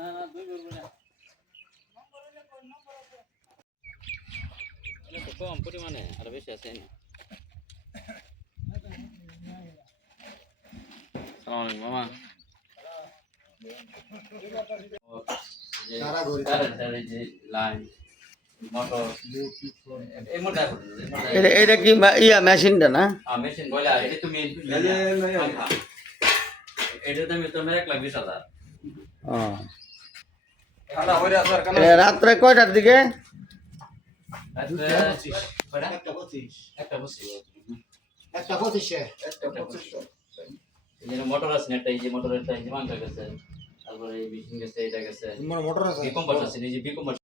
না দুই করবো না এটা তো কম পরিমাণে আর বেশি আছে না সালাম আলাইকুম মামা তারা যে লাইন মোটর এই মোটর এটা কি ইয়া মেশিনটা না? মেশিন বলে এটা তুমি এটার দাম তো 1,20,000 রাত্রে কয়টার দিকে? মোটর আছে একটা এই যে মোটরের টাইম ভাঙা গেছে তারপরে এই মেশিন গেছে এটা গেছে মোটর আছে বি কম্পাস আছে এই যে বি কম্পাস